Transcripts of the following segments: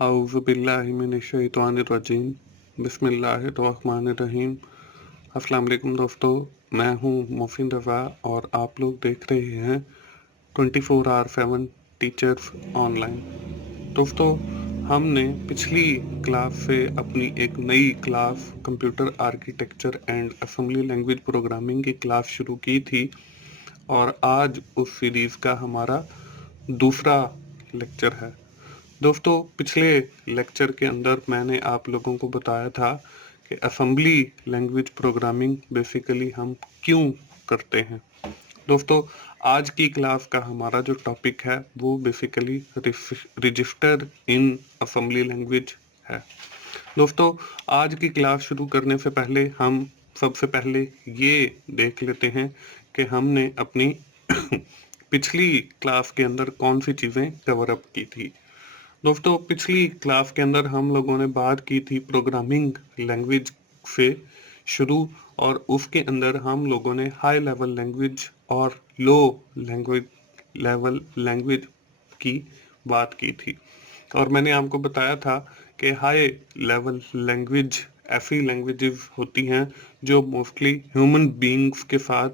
औज़ुबिल्लाहिमिनश्शैतानिर्रजीम बिस्मिल्लाहिर्रहमानिर्रहीम। अस्सलाम वालेकुम दोस्तों, मैं हूं मोहसिन रज़ा और आप लोग देख रहे हैं 24/7 टीचर्स ऑनलाइन। दोस्तों, हमने पिछली क्लास से अपनी एक नई class computer architecture and assembly language programming की क्लास शुरू की थी और आज उस सीरीज़ का हमारा दूसरा लेक्चर है। दोस्तों, पिछले लेक्चर के अंदर मैंने आप लोगों को बताया था कि असेंबली लैंग्वेज प्रोग्रामिंग बेसिकली हम क्यों करते हैं। दोस्तों, आज की क्लास का हमारा जो टॉपिक है वो बेसिकली रजिस्टर इन असेंबली लैंग्वेज है। दोस्तों, आज की क्लास शुरू करने से पहले हम सबसे पहले ये देख लेते हैं कि हमने अपनी पिछली क्लास के अंदर कौन सी चीज़ें कवर अप की थी। दोस्तों, पिछली क्लास के अंदर हम लोगों ने बात की थी प्रोग्रामिंग लैंग्वेज से शुरू और उसके अंदर हम लोगों ने हाई लेवल लैंग्वेज और लो लैंग्वेज लेवल लैंग्वेज की बात की थी और मैंने आपको बताया था कि हाई लेवल लैंग्वेज ऐसी लैंग्वेजेस होती हैं जो मोस्टली ह्यूमन बीइंग्स के साथ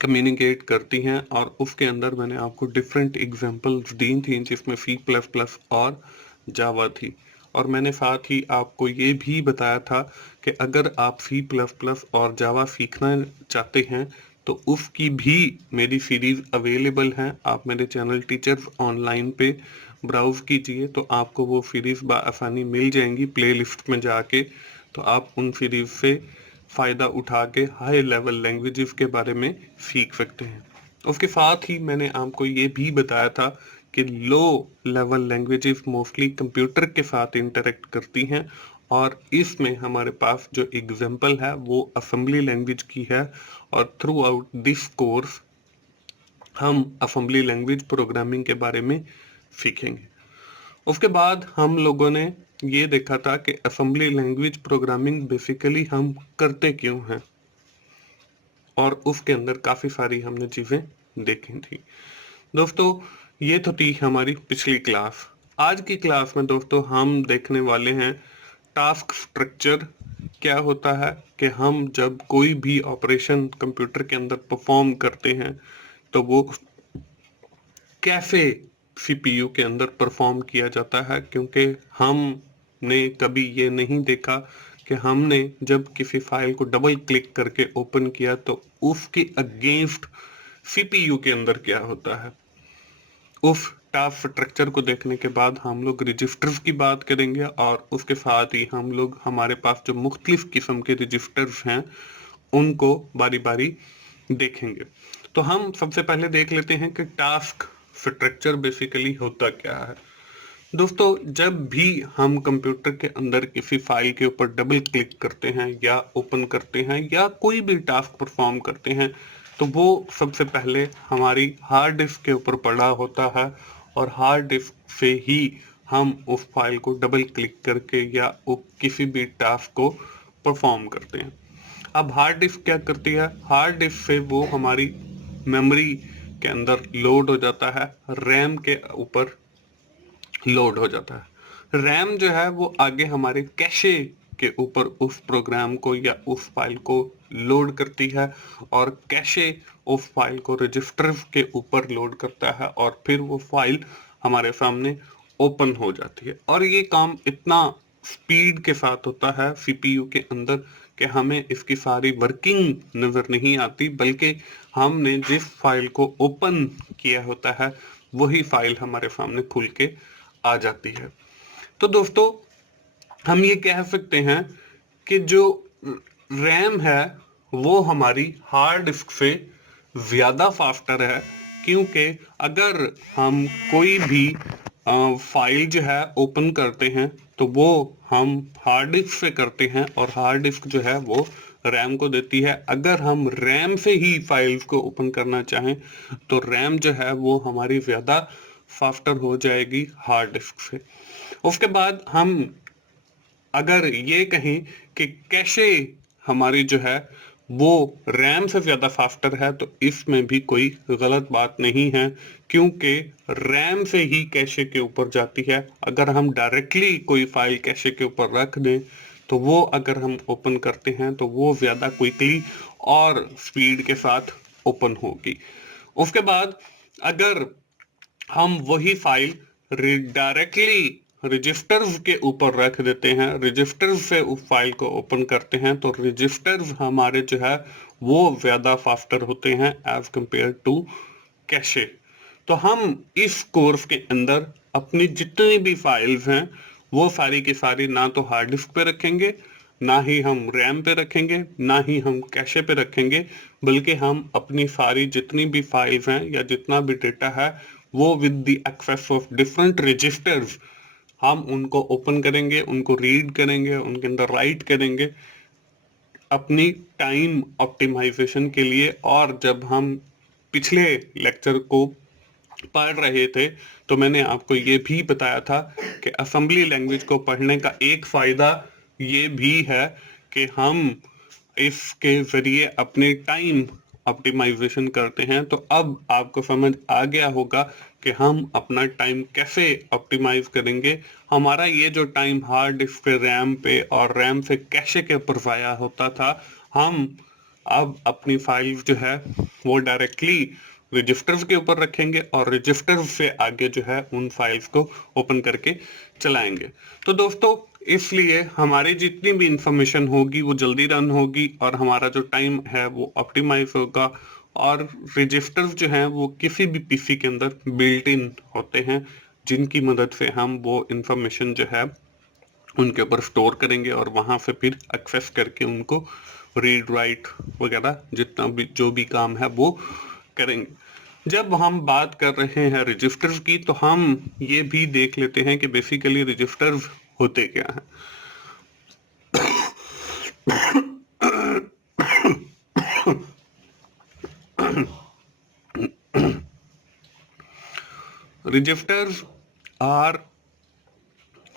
कम्युनिकेट करती हैं और उसके अंदर मैंने आपको डिफरेंट एग्जांपल्स दी थी जिसमें सी प्लस प्लस और जावा थी और मैंने साथ ही आपको ये भी बताया था कि अगर आप सी प्लस प्लस और जावा सीखना चाहते हैं तो उसकी भी मेरी सीरीज अवेलेबल है। आप मेरे चैनल टीचर्स ऑनलाइन पे ब्राउज कीजिए तो आपको वो सीरीज बआसानी मिल जाएंगी प्लेलिस्ट में जाके, तो आप उन सीरीज से फ़ायदा उठा के हाई लेवल लैंग्वेजेस के बारे में सीख सकते हैं। उसके साथ ही मैंने आपको ये भी बताया था कि low level languages mostly computer के साथ इंटरेक्ट करती हैं और इसमें हमारे पास जो एग्जांपल है वो असेंबली लैंग्वेज की है और थ्रू आउट दिस कोर्स हम असेंबली लैंग्वेज प्रोग्रामिंग के बारे में सीखेंगे। उसके बाद हम लोगों ने ये देखा था कि असेंबली लैंग्वेज प्रोग्रामिंग बेसिकली हम करते क्यों हैं और उसके अंदर काफ़ी सारी हमने चीज़ें देखी थी। दोस्तों, ये तो थी हमारी पिछली क्लास। आज की क्लास में दोस्तों हम देखने वाले हैं टास्क स्ट्रक्चर क्या होता है, कि हम जब कोई भी ऑपरेशन कंप्यूटर के अंदर परफॉर्म करते हैं तो वो कैसे सीपीयू के अंदर परफॉर्म किया जाता है, क्योंकि हमने कभी ये नहीं देखा कि हमने जब किसी फाइल को डबल क्लिक करके ओपन किया तो उसके अगेंस्ट सीपीयू के अंदर क्या होता है। उस टास्क स्ट्रक्चर को देखने के बाद हम लोग रजिस्टर्स की बात करेंगे और उसके साथ ही हम लोग हमारे पास जो मुख्तलिफ किस्म के रजिस्टर्स हैं उनको बारी बारी देखेंगे। तो हम सबसे पहले देख लेते हैं कि टास्क स्ट्रक्चर बेसिकली होता क्या है। दोस्तों, जब भी हम कंप्यूटर के अंदर किसी फाइल के ऊपर डबल क्लिक करते हैं या ओपन करते हैं या कोई भी टास्क परफॉर्म करते हैं तो वो सबसे पहले हमारी हार्ड डिस्क के ऊपर पड़ा होता है और हार्ड डिस्क से ही हम उस फाइल को डबल क्लिक करके या किसी भी टास्क को परफॉर्म करते हैं। अब हार्ड डिस्क क्या करती है, हार्ड डिस्क से वो हमारी मेमोरी के अंदर लोड हो जाता है, रैम के ऊपर लोड हो जाता है। रैम जो है वो आगे हमारे कैशे के ऊपर उस प्रोग्राम को या उस फाइल को लोड करती है और कैशे उस फाइल को रजिस्टर के ऊपर लोड करता है और फिर वो फाइल हमारे सामने ओपन हो जाती है। और ये काम इतना स्पीड के साथ होता है सीपीयू के अंदर कि हमें इसकी सारी वर्किंग नज़र नहीं आती, बल्कि हमने जिस फाइल को ओपन किया होता है वही फाइल हमारे सामने खुल के आ जाती है। तो दोस्तों, हम ये कह सकते हैं कि जो रैम है वो हमारी हार्ड डिस्क से ज़्यादा फास्टर है, क्योंकि अगर हम कोई भी फाइल जो है ओपन करते हैं तो वो हम हार्ड डिस्क से करते हैं और हार्ड डिस्क जो है वो रैम को देती है। अगर हम रैम से ही फाइल्स को ओपन करना चाहें तो रैम जो है वो हमारी ज़्यादा फास्टर हो जाएगी हार्ड डिस्क से। उसके बाद हम अगर ये कहें कि कैशे हमारी जो है वो रैम से ज़्यादा फास्टर है, तो इसमें भी कोई गलत बात नहीं है, क्योंकि रैम से ही कैशे के ऊपर जाती है। अगर हम डायरेक्टली कोई फाइल कैशे के ऊपर रख दें, तो वो अगर हम ओपन करते हैं तो वो ज़्यादा क्विकली और स्पीड के साथ ओपन होगी। उसके बाद अगर हम वही फाइल डायरेक्टली रजिस्टर्स के ऊपर रख देते हैं, रजिस्टर्स से उस फाइल को ओपन करते हैं, तो रजिस्टर्स हमारे जो है वो ज़्यादा फास्टर होते हैं एज कंपेयर टू कैशे। तो हम इस कोर्स के अंदर अपनी जितनी भी फाइल्स हैं वो सारी की सारी ना तो हार्ड डिस्क पे रखेंगे, ना ही हम रैम पे रखेंगे, ना ही हम कैशे पे रखेंगे, बल्कि हम अपनी सारी जितनी भी फाइल्स हैं या जितना भी डेटा है वो with the access of different registers हम उनको ओपन करेंगे, उनको रीड करेंगे, उनके अंदर राइट करेंगे अपनी टाइम ऑप्टिमाइजेशन के लिए। और जब हम पिछले लेक्चर को पढ़ रहे थे तो मैंने आपको ये भी बताया था कि असेंबली लैंग्वेज को पढ़ने का एक फ़ायदा ये भी है कि हम इसके ज़रिए अपने टाइम ऑप्टिमाइजेशन करते हैं। तो अब आपको समझ आ गया होगा कि हम अपना टाइम कैसे ऑप्टिमाइज करेंगे। हमारा ये जो टाइम हार्ड डिस्क पे, रैम पे और रैम से कैशे के ऊपर ज़ाया होता था, हम अब अपनी फाइल जो है वो डायरेक्टली रजिस्टर्स के ऊपर रखेंगे और रजिस्टर्स से आगे जो है उन फाइल्स को ओपन करके चलाएंगे। तो दोस्तों, इसलिए हमारी जितनी भी इंफॉर्मेशन होगी वो जल्दी रन होगी और हमारा जो टाइम है वो ऑप्टिमाइज होगा। और रजिस्टर्स जो हैं वो किसी भी पीसी के अंदर बिल्ट इन होते हैं, जिनकी मदद से हम वो इंफॉर्मेशन जो है उनके ऊपर स्टोर करेंगे और वहां से फिर एक्सेस करके उनको रीड राइट वगैरह जितना भी जो भी काम है वो करेंगे। जब हम बात कर रहे हैं रजिस्टर्स की, तो हम ये भी देख लेते हैं कि बेसिकली रजिस्टर्स होते क्या हैं। Registers are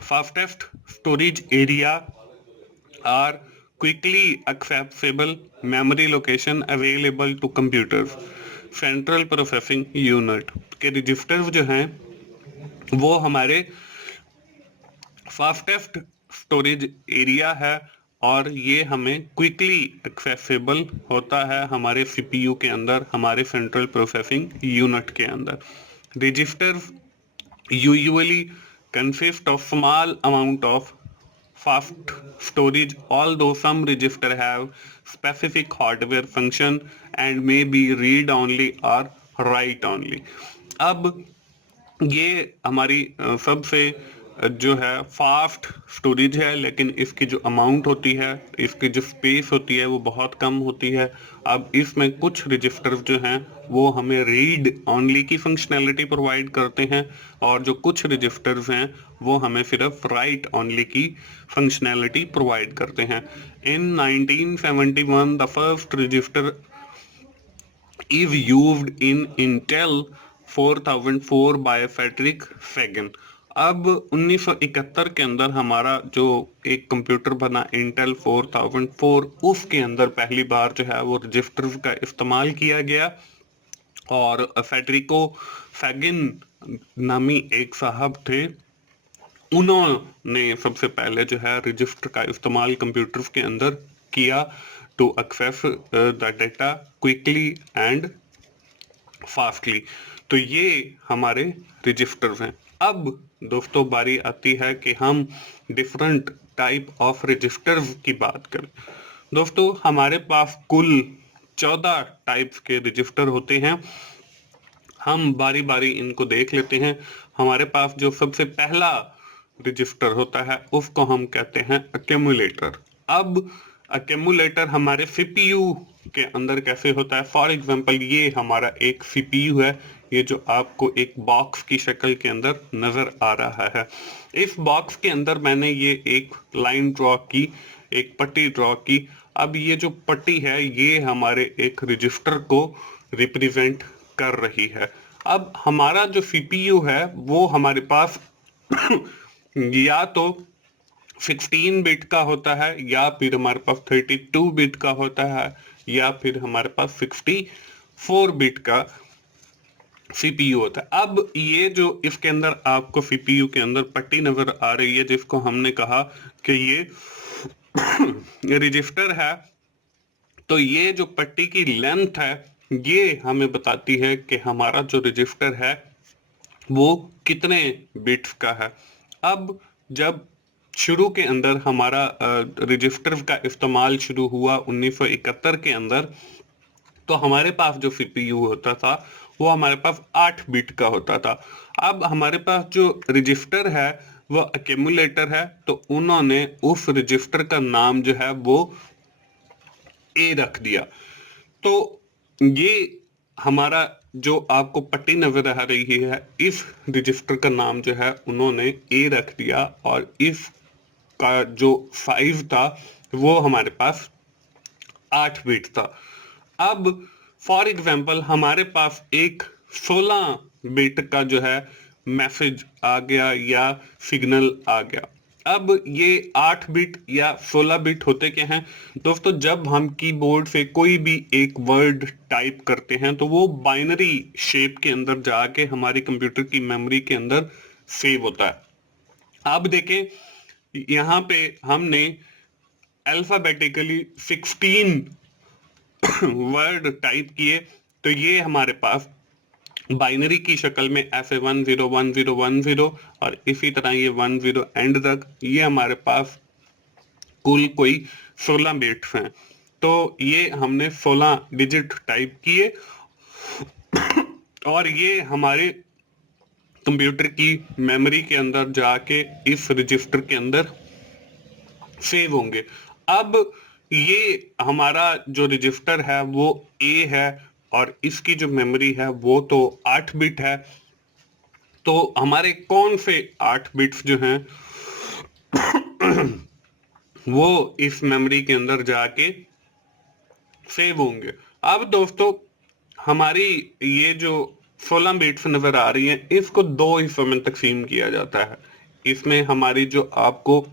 fastest storage area, are quickly accessible memory location available to computers, central processing unit के रजिस्टर्स जो हैं वो हमारे फास्टेस्ट स्टोरेज एरिया है और ये हमें क्विकली एक्सेसिबल होता है हमारे सीपीयू के अंदर, हमारे सेंट्रल प्रोसेसिंग यूनिट के अंदर। Registers usually consist of small amount of fast storage, although some register have specific hardware function and may be read only or write only। अब ये हमारी सबसे जो है फास्ट स्टोरेज है, लेकिन इसकी जो अमाउंट होती है, इसकी जो स्पेस होती है वो बहुत कम होती है। अब इसमें कुछ रजिस्टर्स जो हैं वो हमें रीड ओनली की फंक्शनैलिटी प्रोवाइड करते हैं और जो कुछ रजिस्टर्स हैं वो हमें सिर्फ राइट ओनली की फंक्शनैलिटी प्रोवाइड करते हैं। इन 1971 the first resistor is used in Intel 4004 by Frederick Fagan। अब 1971 के अंदर हमारा जो एक कंप्यूटर बना इंटेल 4004, उसके अंदर पहली बार जो है वो रजिस्टर्स का इस्तेमाल किया गया और फेडरिको फैगिन नामी एक साहब थे, उन्होंने सबसे पहले जो है रजिस्टर का इस्तेमाल कंप्यूटर्स के अंदर किया to access the data quickly and fastly. तो ये हमारे रजिस्टर्स हैं। अब दोस्तों बारी आती है कि हम डिफरेंट टाइप ऑफ रजिस्टर्स की बात करें। दोस्तों हमारे पास कुल 14 टाइप्स के रजिस्टर होते हैं। हम बारी बारी इनको देख लेते हैं। हमारे पास जो सबसे पहला रजिस्टर होता है उसको हम कहते हैं एक्यूमुलेटर। अब एक्यूमुलेटर हमारे सीपीयू के अंदर कैसे होता है, फॉर एग्जांपल ये हमारा एक सीपीयू है, ये जो आपको एक बॉक्स की शक्ल के अंदर नजर आ रहा है। इस बॉक्स के अंदर मैंने ये एक लाइन ड्रॉ की, एक पट्टी ड्रॉ की। अब ये जो पट्टी है ये हमारे एक रजिस्टर को रिप्रेजेंट कर रही है। अब हमारा जो सीपीयू है वो हमारे पास या तो 16 बिट का होता है या फिर हमारे पास 32 बिट का होता है या फिर हमारे पास 64 बिट का सीपीयू होता है। अब ये जो इसके अंदर आपको सीपीयू के अंदर पट्टी नजर आ रही है, जिसको हमने कहा कि ये रजिस्टर है, तो ये जो पट्टी की लेंथ है ये हमें बताती है कि हमारा जो रजिस्टर है वो कितने बिट्स का है। अब जब शुरू के अंदर हमारा रजिस्टर का इस्तेमाल शुरू हुआ 1971 के अंदर, तो हमारे पास जो सीपीयू होता था वो हमारे पास 8 बिट का होता था। अब हमारे पास जो रजिस्टर है वो एक्यूमुलेटर है, तो उन्होंने उस रजिस्टर का नाम जो है वो ए रख दिया। तो ये हमारा जो आपको पट्टी नजर आ रही है, इस रजिस्टर का नाम जो है उन्होंने ए रख दिया, और इस का जो साइज था वो हमारे पास 8 बिट था। अब फॉर एग्जाम्पल हमारे पास एक 16 बिट का जो है मैसेज आ गया या सिग्नल आ गया। अब ये 8 बिट या 16 बिट होते क्या हैं दोस्तों? जब हम कीबोर्ड से कोई भी एक वर्ड टाइप करते हैं तो वो बाइनरी शेप के अंदर जाके हमारी कंप्यूटर की मेमोरी के अंदर सेव होता है। अब देखें, यहाँ पे हमने अल्फाबेटिकली 16 वर्ड टाइप किए, तो ये हमारे पास बाइनरी की शक्ल में ऐसे 101010 और इसी तरह ये 10 एंड तक, ये हमारे पास कुल कोई 16 बिट्स हैं। तो ये हमने 16 डिजिट टाइप किए और ये हमारे कंप्यूटर की मेमोरी के अंदर जाके इस रजिस्टर के अंदर सेव होंगे। अब ये हमारा जो रजिस्टर है वो ए है और इसकी जो मेमोरी है वो तो 8 बिट है। तो हमारे कौन से 8 बिट्स जो हैं वो इस मेमोरी के अंदर जाके सेव होंगे। अब दोस्तों, हमारी ये जो 16 बिट्स नजर आ रही हैं, इसको दो हिस्सों में तकसीम किया जाता है। इसमें हमारी जो आपको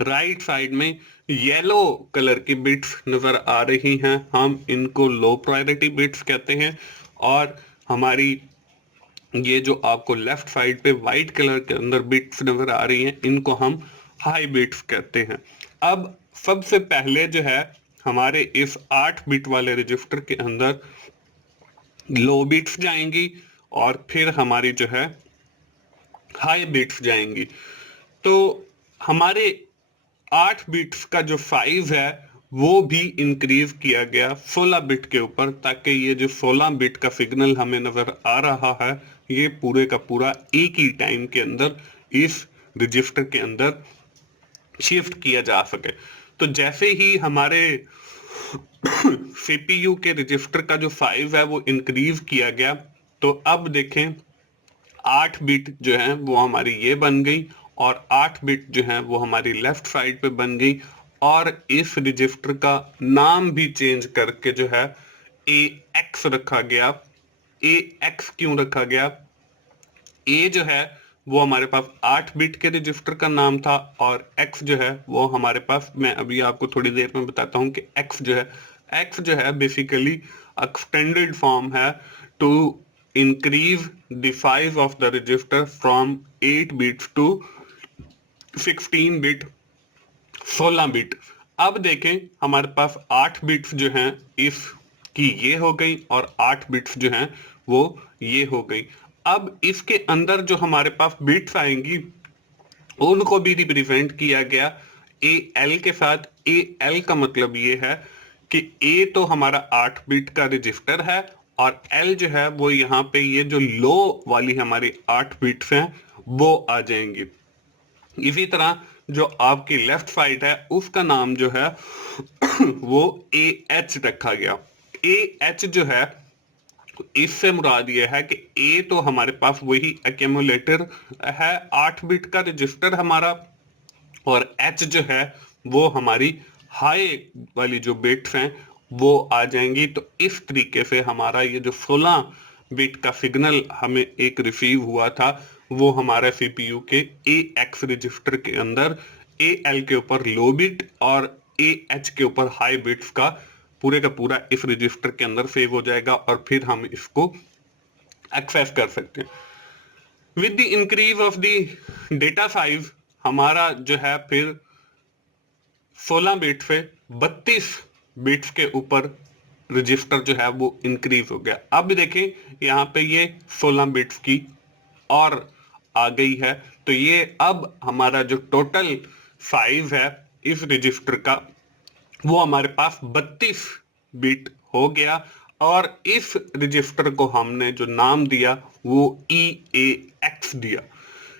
राइट साइड में येलो कलर की बिट्स नजर आ रही हैं, हम इनको लो प्रायोरिटी बिट्स कहते हैं। और हमारी ये जो आपको लेफ्ट साइड पे व्हाइट कलर के अंदर बिट्स नजर आ रही हैं, इनको हम हाई बिट्स कहते हैं। अब सबसे पहले जो है हमारे इस 8 बिट वाले रजिस्टर के अंदर लो बिट्स जाएंगी और फिर हमारी जो है हाई बिट्स जाएंगी। तो हमारे 8 बिट्स का जो साइज है वो भी इंक्रीज किया गया 16 बिट के ऊपर, ताकि ये जो 16 बिट का सिग्नल हमें नजर आ रहा है ये पूरे का पूरा एक ही टाइम के अंदर इस रजिस्टर के अंदर शिफ्ट किया जा सके। तो जैसे ही हमारे सीपीयू के रजिस्टर का जो साइज है वो इंक्रीज किया गया, तो अब देखें 8 बिट जो है वो हमारी ये बन गई और 8 बिट जो है वो हमारी लेफ्ट साइड पे बन गई। और इस रजिस्टर का नाम भी चेंज करके जो है ए एक्स रखा गया। ए एक्स क्यों रखा गया? ए जो है वो हमारे पास 8 बिट के रजिस्टर का नाम था और एक्स जो है वो हमारे पास, मैं अभी आपको थोड़ी देर में बताता हूँ कि एक्स जो है बेसिकली एक्सटेंडेड फॉर्म है to increase the size of the register from 8 bits to 16 bit 16 bit. अब देखें हमारे पास 8 बिट्स जो हैं इसकी ये हो गई और 8 बिट्स जो हैं वो ये हो गई। अब इसके अंदर जो हमारे पास बिट्स आएंगी उनको भी रिप्रेजेंट किया गया ए एल के साथ। ए एल का मतलब ये है कि ए तो हमारा 8 बिट का रजिस्टर है और एल जो है वो यहाँ पे ये जो लो वाली हमारी 8 बिट्स हैं वो आ जाएंगी। इसी तरह जो आपकी लेफ्ट साइड है उसका नाम जो है वो ए एच रखा गया। ए एच जो है इससे मुराद ये है कि ए तो हमारे पास वही एक्यूमुलेटर है 8 बिट का रजिस्टर हमारा, और एच जो है वो हमारी हाई वाली जो बिट्स हैं वो आ जाएंगी। तो इस तरीके से हमारा ये जो 16 बिट का सिग्नल हमें एक रिसीव हुआ था वो हमारा सीपीयू के ए एक्स रजिस्टर के अंदर ए एल के ऊपर लो बिट और ए एच के ऊपर हाई बिट्स का पूरे का पूरा इस रजिस्टर के अंदर सेव हो जाएगा और फिर हम इसको एक्सेस कर सकते हैं। With the increase of the data size हमारा जो है फिर 16 बिट से 32 बिट्स के ऊपर रजिस्टर जो है वो इंक्रीज हो गया। अब देखें यहाँ पे ये 16 बिट्स की और आ गई है, तो ये अब हमारा जो टोटल साइज है इस रजिस्टर का वो हमारे पास 32 बिट हो गया और इस रजिस्टर को हमने जो नाम दिया वो EAX दिया।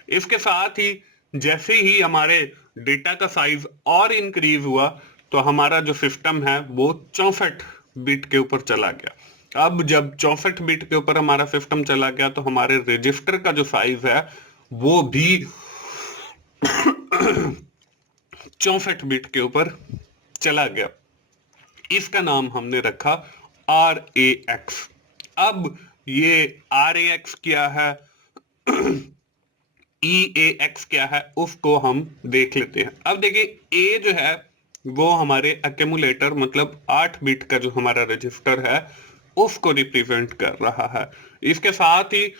इसके साथ ही जैसे ही हमारे डेटा का साइज और इंक्रीज हुआ तो हमारा जो सिस्टम है वो 64 बिट के ऊपर चला गया। अब जब 64 बिट के ऊपर हमारा सिस्टम चला गया तो हमारे रजिस्टर का जो साइज है वो भी 64 बिट के ऊपर चला गया। इसका नाम हमने रखा RAX। अब ये RAX क्या है, EAX क्या है, उसको हम देख लेते हैं। अब देखिए A जो है वो हमारे एक्यूमुलेटर मतलब 8 बिट का जो हमारा रजिस्टर है उसको रिप्रेजेंट कर रहा है। इसके साथ ही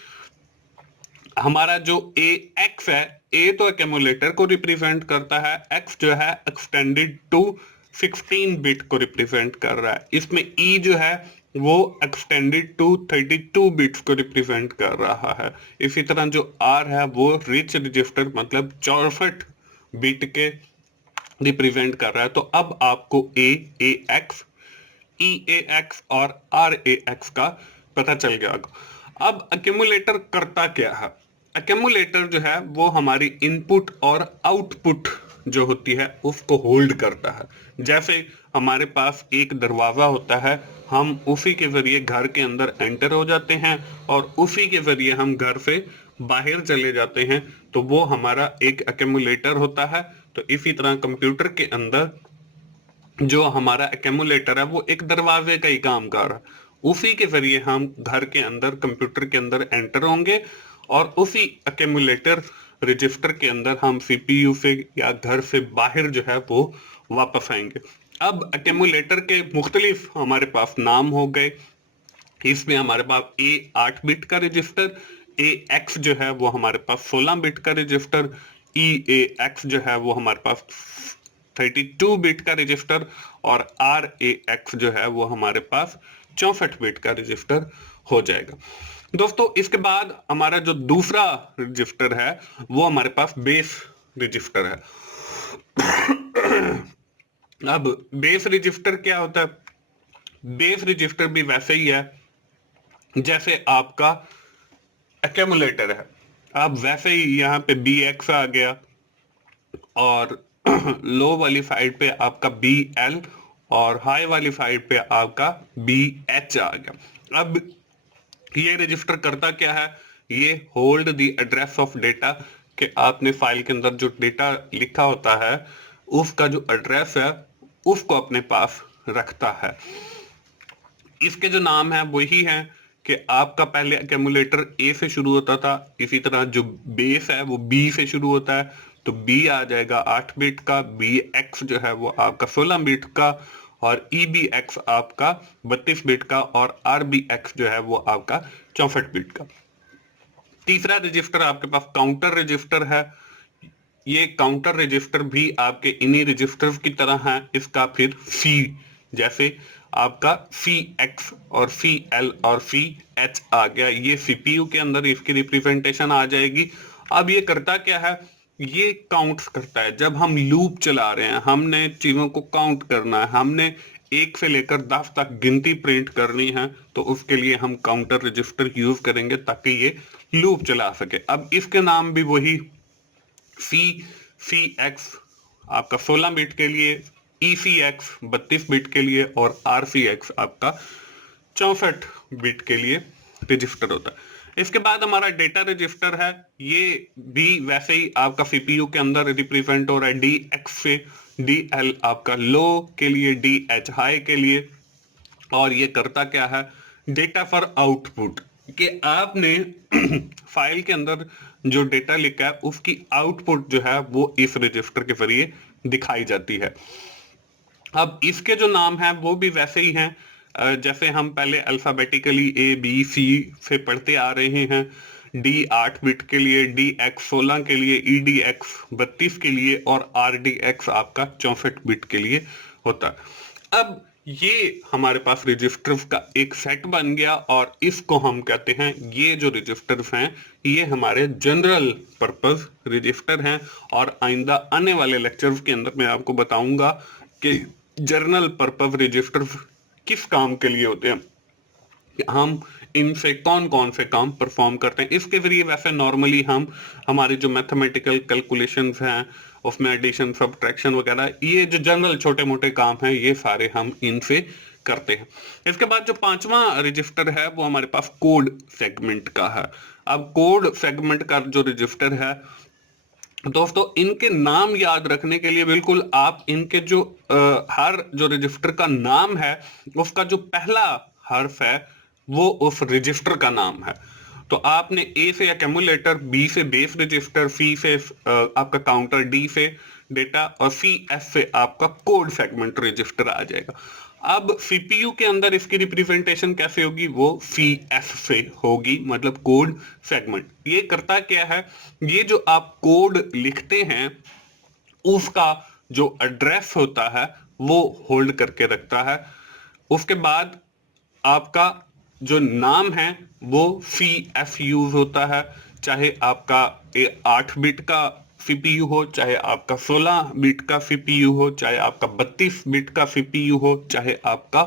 हमारा जो AX है, A तो एक्यूमुलेटर को रिप्रेजेंट करता है, X जो है एक्सटेंडेड टू 16 बिट को रिप्रेजेंट कर रहा है। इसमें E जो है वो एक्सटेंडेड टू 32 बिट्स को रिप्रेजेंट कर रहा है। इसी तरह जो R है वो रिच रजिस्टर मतलब 64 बिट के रिप्रेजेंट कर रहा है। तो अब आपको AAX, EAX और RAX का पता चल गया होगा। अब एक्यूमुलेटर करता क्या है? एक्यूमुलेटर जो है वो हमारी इनपुट और आउटपुट जो होती है उसको होल्ड करता है। जैसे हमारे पास एक दरवाजा होता है, हम उसी के जरिए घर के अंदर एंटर हो जाते हैं और उसी के जरिए हम घर से बाहर चले जाते हैं, तो वो हमारा एक एक्यूमुलेटर होता है। तो इसी तरह कंप्यूटर के अंदर जो हमारा एक्यूमुलेटर है वो एक दरवाजे का ही काम कर रहा है। उसी के जरिए हम घर के अंदर कंप्यूटर के अंदर एंटर होंगे और उसी एक्यूमुलेटर रजिस्टर के अंदर हम CPU से या घर से बाहर जो है वो वापस आएंगे। अब एक्यूमुलेटर के मुख्तलिफ हमारे पास नाम हो गए। इसमें हमारे पास A 8 बिट का रजिस्टर, AX जो है वो हमारे पास 16 बिट का रजिस्टर, EAX जो है वो हमारे पास 32 बिट का रजिस्टर और RAX जो है वो हमारे पास 64 बिट का रजिस्टर हो जाएगा। दोस्तों इसके बाद हमारा जो दूसरा रजिस्टर है वो हमारे पास बेस रजिस्टर है। अब बेस रजिस्टर क्या होता है? बेस रजिस्टर भी वैसे ही है जैसे आपका एक्यूमुलेटर है। अब वैसे ही यहाँ पे BX आ गया और लो वाली साइड पे आपका BL और हाई वाली साइड पे आपका BH आ गया। अब ये रजिस्टर करता क्या है? ये hold the address of data, कि आपने फाइल के अंदर जो डेटा लिखा होता है उसका जो एड्रेस है उसको अपने पास रखता है। इसके जो नाम है वही है कि आपका पहले एक्यूमुलेटर A से शुरू होता था, इसी तरह जो बेस है वो B से शुरू होता है, तो B आ जाएगा 8 बिट का, BX जो है वो आपका 16 बिट का और EBX आपका 32 बिट का और RBX जो है वो आपका 64 बिट का। तीसरा रजिस्टर आपके पास काउंटर रजिस्टर है। ये काउंटर रजिस्टर भी आपके इन्हीं रजिस्टर्स की तरह है। इसका फिर C जैसे आपका CX और CL और CH आ गया, ये CPU के अंदर इसकी रिप्रेजेंटेशन आ जाएगी। अब ये करता क्या है? ये काउंट्स करता है। जब हम लूप चला रहे हैं, हमने चीजों को काउंट करना है, हमने 1 से लेकर 10 तक गिनती प्रिंट करनी है, तो उसके लिए हम काउंटर रजिस्टर यूज करेंगे ताकि ये लूप चला सके। अब इसके नाम भी वही CX आपका 16 बिट के लिए, ECX 32 बिट के लिए और RCX आपका 64 बिट के लिए रजिस्टर होता है। इसके बाद हमारा डेटा रजिस्टर है। ये भी वैसे ही आपका CPU के अंदर रिप्रेजेंट हो रहा है DX से, DL आपका लो के लिए, DH हाई के लिए। और ये करता क्या है? डेटा फॉर आउटपुट, कि आपने फाइल के अंदर जो डेटा लिखा है उसकी आउटपुट जो है वो इस रजिस्टर के जरिए दिखाई जाती है। अब इसके जो नाम हैं वो भी वैसे ही हैं जैसे हम पहले अल्फाबेटिकली ए बी सी से पढ़ते आ रहे हैं। डी 8 बिट के लिए, डी एक्स 16 के लिए, ई डी एक्स 32 के लिए और आर डी एक्स आपका 64 बिट के लिए होता है। अब ये हमारे पास रजिस्टर्स का एक सेट बन गया और इसको हम कहते हैं, ये जो रजिस्टर्स हैं ये हमारे जनरल पर्पस रजिस्टर हैं। और आइंदा आने वाले लेक्चर्स के अंदर मैं आपको बताऊंगा कि जनरल पर्पस रजिस्टर किस काम के लिए होते हैं, हम इनसे कौन कौन से काम परफॉर्म करते हैं। इसके जरिए वैसे नॉर्मली हम हमारी जो मैथमेटिकल कैलकुलेशंस हैं उसमें एडिशन सब्ट्रैक्शन वगैरह, ये जो जनरल छोटे मोटे काम हैं ये सारे हम इनसे करते हैं। इसके बाद जो पांचवा रजिस्टर है वो हमारे पास कोड सेगमेंट का है। अब कोड सेगमेंट का जो रजिस्टर है दोस्तों, इनके नाम याद रखने के लिए बिल्कुल आप इनके जो हर जो रजिस्टर का नाम है उसका जो पहला हर्फ है वो उस रजिस्टर का नाम है। तो आपने ए से एक्यूमुलेटर, बी से बेस रजिस्टर, सी से आपका काउंटर, डी से डेटा और सी एस से आपका कोड सेगमेंट रजिस्टर आ जाएगा। अब सीपीयू के अंदर इसकी रिप्रेजेंटेशन कैसे होगी, वो सी एस से होगी, मतलब कोड सेगमेंट। ये करता क्या है, ये जो आप कोड लिखते हैं उसका जो एड्रेस होता है वो होल्ड करके रखता है। उसके बाद आपका जो नाम है वो सी एफ यूज होता है, चाहे आपका 8 बिट का सीपीयू हो, चाहे आपका 16 बिट का सीपीयू हो, चाहे आपका 32 बिट का सीपीयू हो, चाहे आपका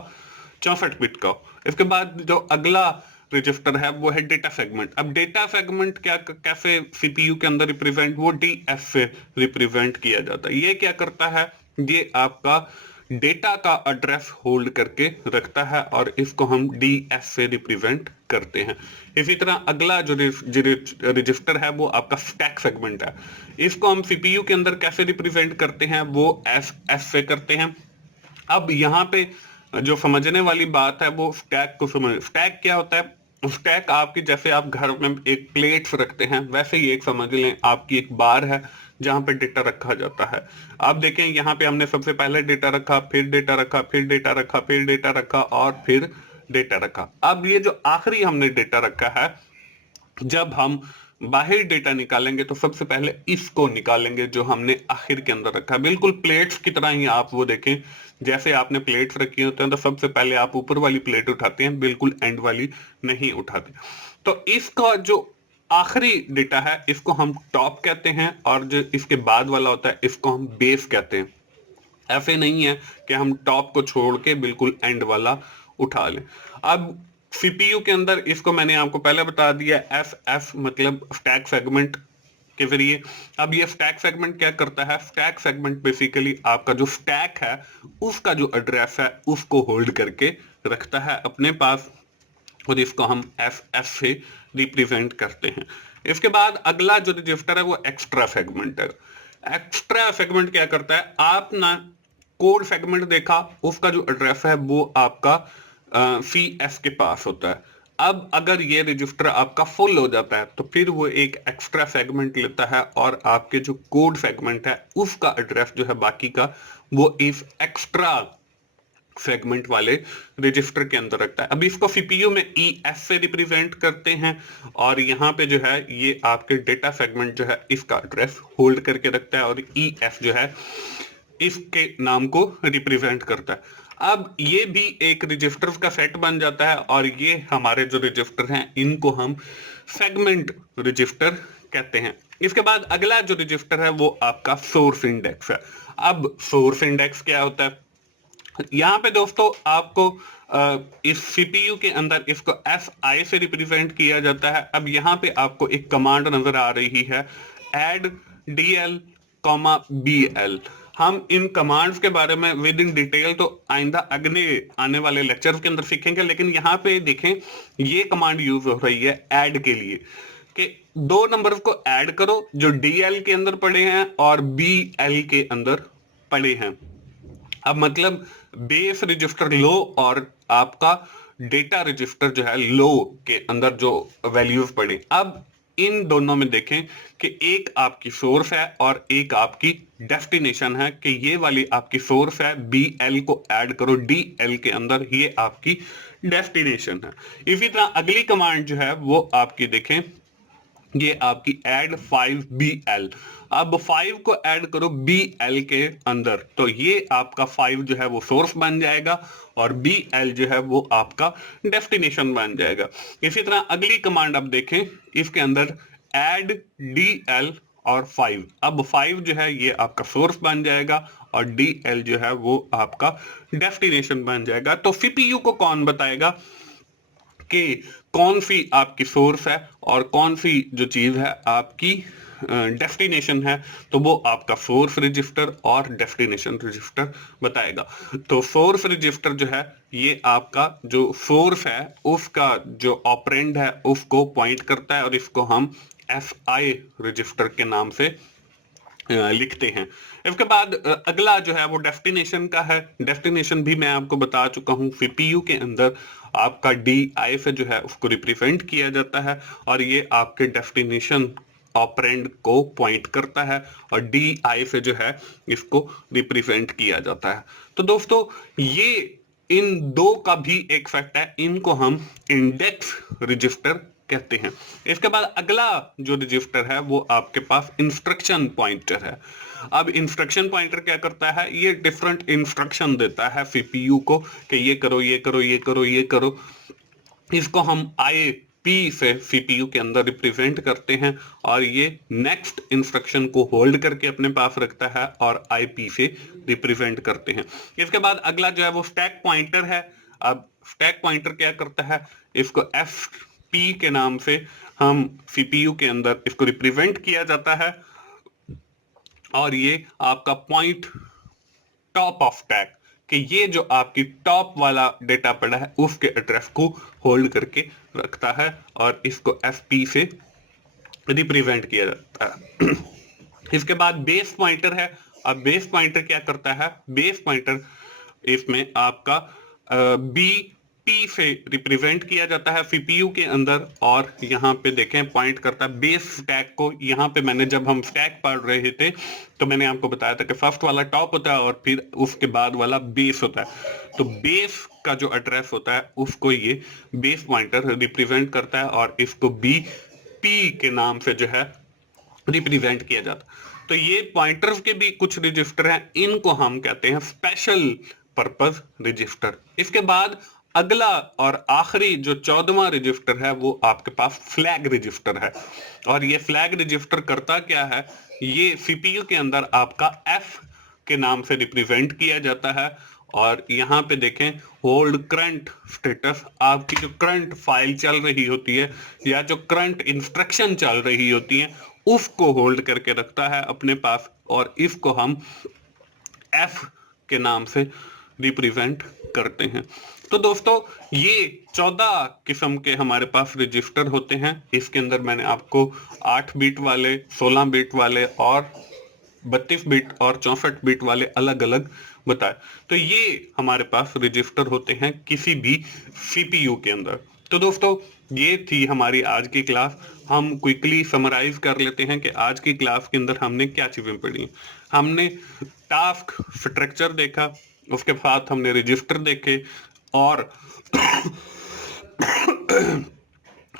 64 बिट का हो। इसके बाद जो अगला रजिस्टर है वो है डेटा सेगमेंट। अब डेटा सेगमेंट क्या कैसे सीपीयू के अंदर रिप्रेजेंट, वो डीएस से रिप्रेजेंट किया जाता है। ये क्या करता है, ये आपका डेटा का एड्रेस होल्ड करके रखता है और इसको हम डीएस से रिप्रेजेंट करते हैं। इसी तरह अगला जो रजिस्टर है वो आपका स्टैक सेगमेंट है। इसको हम सीपीयू के अंदर कैसे रिप्रेजेंट करते हैं, वो एस एस से करते हैं। अब यहाँ पे जो समझने वाली बात है वो स्टैक को समझ, स्टैक क्या होता है, स्टैक आपकी, जैसे आप घर में एक प्लेट्स रखते हैं वैसे ही एक समझ लें आपकी एक बार है जहां पे डेटा रखा जाता है। आप देखें यहाँ पे हमने सबसे पहले डेटा रखा, फिर डेटा रखा, फिर डेटा रखा, फिर डेटा रखा और फिर डेटा रखा। अब ये जो आखिरी हमने डेटा रखा है, जब हम बाहर डेटा निकालेंगे तो सबसे पहले इसको निकालेंगे जो हमने आखिर के अंदर रखा है। बिल्कुल प्लेट्स की तरह ही आप वो देखें, जैसे आपने प्लेट्स रखी होती हैं तो सबसे पहले आप ऊपर वाली प्लेट उठाते हैं, बिल्कुल एंड वाली नहीं उठाते। तो इसका जो आखिरी डेटा है इसको हम टॉप कहते हैं और जो इसके बाद वाला होता है इसको हम बेस कहते हैं। ऐसे नहीं है कि हम टॉप को छोड़ के बिल्कुल एंड वाला उठा लें। अब सीपीयू के अंदर इसको मैंने आपको पहले बता दिया, एस एस मतलब स्टैक सेगमेंट के जरिए। अब ये स्टैक सेगमेंट क्या करता है, स्टैक सेगमेंट बेसिकली आपका जो स्टैक है उसका जो एड्रेस है उसको होल्ड करके रखता है अपने पास और इसको हम एस एस से रिप्रेजेंट करते हैं। इसके बाद अगला जो रजिस्टर है वो एक्स्ट्रा सेगमेंट है। एक्स्ट्रा सेगमेंट क्या करता है, आप ना कोड सेगमेंट देखा, उसका जो एड्रेस है वो आपका सी एस के पास होता है। अब अगर ये रजिस्टर आपका फुल हो जाता है तो फिर वो एक एक्स्ट्रा सेगमेंट लेता है और आपके जो कोड सेगमेंट है उसका एड्रेस जो है बाकी का वो इस एक्स्ट्रा सेगमेंट वाले रजिस्टर के अंदर रखता है। अब इसको सीपीयू में ई एस से रिप्रेजेंट करते हैं और यहाँ पे जो है ये आपके डेटा सेगमेंट जो है इसका एड्रेस होल्ड करके रखता है और ई एस जो है इसके नाम को रिप्रेजेंट करता है। अब ये भी एक रजिस्टर्स का सेट बन जाता है और ये हमारे जो रजिस्टर हैं इनको हम सेगमेंट रजिस्टर कहते हैं। इसके बाद अगला जो रजिस्टर है वो आपका सोर्स इंडेक्स है। अब सोर्स इंडेक्स क्या होता है, यहाँ पे दोस्तों आपको इस सीपीयू के अंदर इसको एस आई से रिप्रेजेंट किया जाता है। अब यहाँ पे आपको एक कमांड नजर आ रही है, add DL comma B L. हम इन कमांड्स के बारे में विद इन डिटेल तो आइंदा अगले आने वाले लेक्चर के अंदर सीखेंगे, लेकिन यहाँ पे देखें ये कमांड यूज हो रही है ऐड के लिए कि दो नंबर को ऐड करो जो डीएल के अंदर पड़े हैं और बी एल के अंदर पड़े हैं। अब मतलब बेस रजिस्टर लो और आपका डेटा रजिस्टर जो है लो के अंदर जो वैल्यूज पड़े। अब इन दोनों में देखें कि एक आपकी सोर्स है और एक आपकी डेस्टिनेशन है, कि ये वाली आपकी सोर्स है, बी एल को ऐड करो डी एल के अंदर, ये आपकी डेस्टिनेशन है। इसी तरह अगली कमांड जो है वो आपकी देखें, ये आपकी ऐड 5BL। अब 5 को ऐड करो BL के अंदर, तो ये आपका 5 जो है वो सोर्स बन जाएगा और BL जो है वो आपका डेस्टिनेशन बन जाएगा। इसी तरह अगली कमांड अब देखें, इसके अंदर ऐड DL और 5। अब 5 जो है ये आपका सोर्स बन जाएगा और DL जो है वो आपका डेस्टिनेशन बन जाएगा। तो सीपीयू को कौन बताएगा कि कौन सी आपकी सोर्स है और कौन सी जो चीज है आपकी डेस्टिनेशन है, तो वो आपका सोर्स रजिस्टर और डेस्टिनेशन रजिस्टर बताएगा। तो सोर्स रजिस्टर जो है ये आपका जो सोर्स है उसका जो ऑपरेंड है उसको पॉइंट करता है और इसको हम एसआई रजिस्टर के नाम से लिखते हैं। इसके बाद अगला जो है वो डेस्टिनेशन का है। डेस्टिनेशन भी मैं आपको बता चुका हूँ, सीपीयू के अंदर आपका डी आई से जो है उसको रिप्रेजेंट किया जाता है और ये आपके डेस्टिनेशन ऑपरेंड को पॉइंट करता है और डी आई से जो है इसको रिप्रेजेंट किया जाता है। तो दोस्तों ये इन दो का भी एक फैक्ट है, इनको हम इंडेक्स रजिस्टर कहते हैं। इसके बाद अगला जो रजिस्टर है वो आपके पास इंस्ट्रक्शन पॉइंटर है। अब इंस्ट्रक्शन पॉइंटर क्या करता है, ये डिफरेंट इंस्ट्रक्शन देता है सीपीयू को कि ये करो ये करो ये करो ये करो। इसको हम आईपी से सीपीयू के अंदर रिप्रेजेंट करते हैं और ये नेक्स्ट इंस्ट्रक्शन को होल्ड करके अपने पास रखता है और आईपी से रिप्रेजेंट करते हैं। इसके बाद अगला जो है वो स्टैक पॉइंटर है। अब स्टैक पॉइंटर क्या करता है, इसको एफ पी के नाम से हम सीपीयू के अंदर इसको रिप्रेजेंट किया जाता है और ये आपका पॉइंट टॉप ऑफ स्टैक, कि ये जो आपकी टॉप वाला डेटा पड़ा है उसके एड्रेस को होल्ड करके रखता है और इसको एफपी से रिप्रेजेंट किया जाता है। इसके बाद बेस पॉइंटर है। अब बेस पॉइंटर क्या करता है, बेस पॉइंटर इसमें आपका बी पी से रिप्रेजेंट किया जाता है सीपीयू के अंदर और यहाँ पे देखें पॉइंट करता है बेस स्टैक को। यहाँ पे मैंने जब हम स्टैक पढ़ रहे थे तो मैंने आपको बताया था कि फर्स्ट वाला टॉप होता है और फिर उसके बाद वाला बेस होता है। तो बेस का जो एड्रेस होता है उसको ये बेस पॉइंटर रिप्रेजेंट करता है और इसको बी पी के नाम से जो है रिप्रेजेंट किया जाता है। तो ये पॉइंटर्स के भी कुछ रजिस्टर हैं, इनको हम कहते हैं स्पेशल पर्पस रजिस्टर। इसके बाद अगला और आखिरी जो 14वां रजिस्टर है वो आपके पास फ्लैग रजिस्टर है और ये फ्लैग रजिस्टर करता क्या है, ये सीपीयू के अंदर आपका एफ के नाम से रिप्रेजेंट किया जाता है और यहाँ पे देखें होल्ड करंट स्टेटस, आपकी जो करंट फाइल चल रही होती है या जो करंट इंस्ट्रक्शन चल रही होती है उसको होल्ड करके रखता है अपने पास और इसको हम एफ के नाम से रिप्रेजेंट करते हैं। तो दोस्तों ये 14 किस्म के हमारे पास रजिस्टर होते हैं। इसके अंदर मैंने आपको 8 बिट वाले, 16 बिट वाले और 32 बिट और 64 बिट वाले अलग अलग बताए। तो ये हमारे पास रजिस्टर होते हैं किसी भी सीपीयू के अंदर। तो दोस्तों ये थी हमारी आज की क्लास। हम क्विकली समराइज कर लेते हैं कि आज की क्लास के अंदर हमने क्या चीजें पढ़ी। हमने टास्क स्ट्रक्चर देखा, उसके साथ हमने रजिस्टर देखे और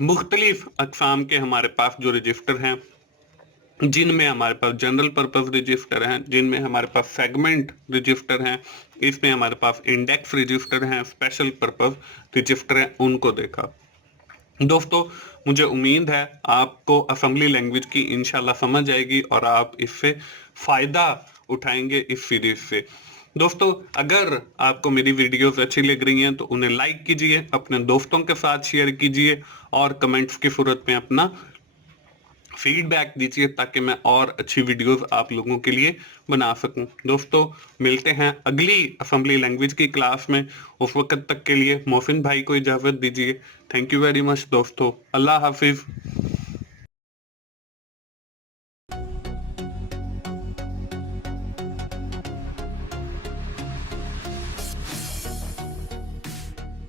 मुख्तलिफ अकसाम के हमारे पास जो रजिस्टर हैं, जिनमें हमारे पास जनरल पर्पस रजिस्टर हैं, जिनमें हमारे पास सेगमेंट रजिस्टर हैं, इसमें हमारे पास इंडेक्स रजिस्टर हैं, स्पेशल पर्पस रजिस्टर हैं, उनको देखा। दोस्तों मुझे उम्मीद है आपको असेंबली लैंग्वेज की इंशाल्लाह समझ आएगी और आप इससे फायदा उठाएंगे इस सीरीज से। दोस्तों अगर आपको मेरी वीडियोस अच्छी लग रही हैं तो उन्हें लाइक कीजिए, अपने दोस्तों के साथ शेयर कीजिए और कमेंट्स की सूरत में अपना फीडबैक दीजिए ताकि मैं और अच्छी वीडियोस आप लोगों के लिए बना सकूं। दोस्तों मिलते हैं अगली असेंबली लैंग्वेज की क्लास में, उस वक्त तक के लिए मोहसिन भाई को इजाजत दीजिए। थैंक यू वेरी मच दोस्तों, अल्लाह हाफिज।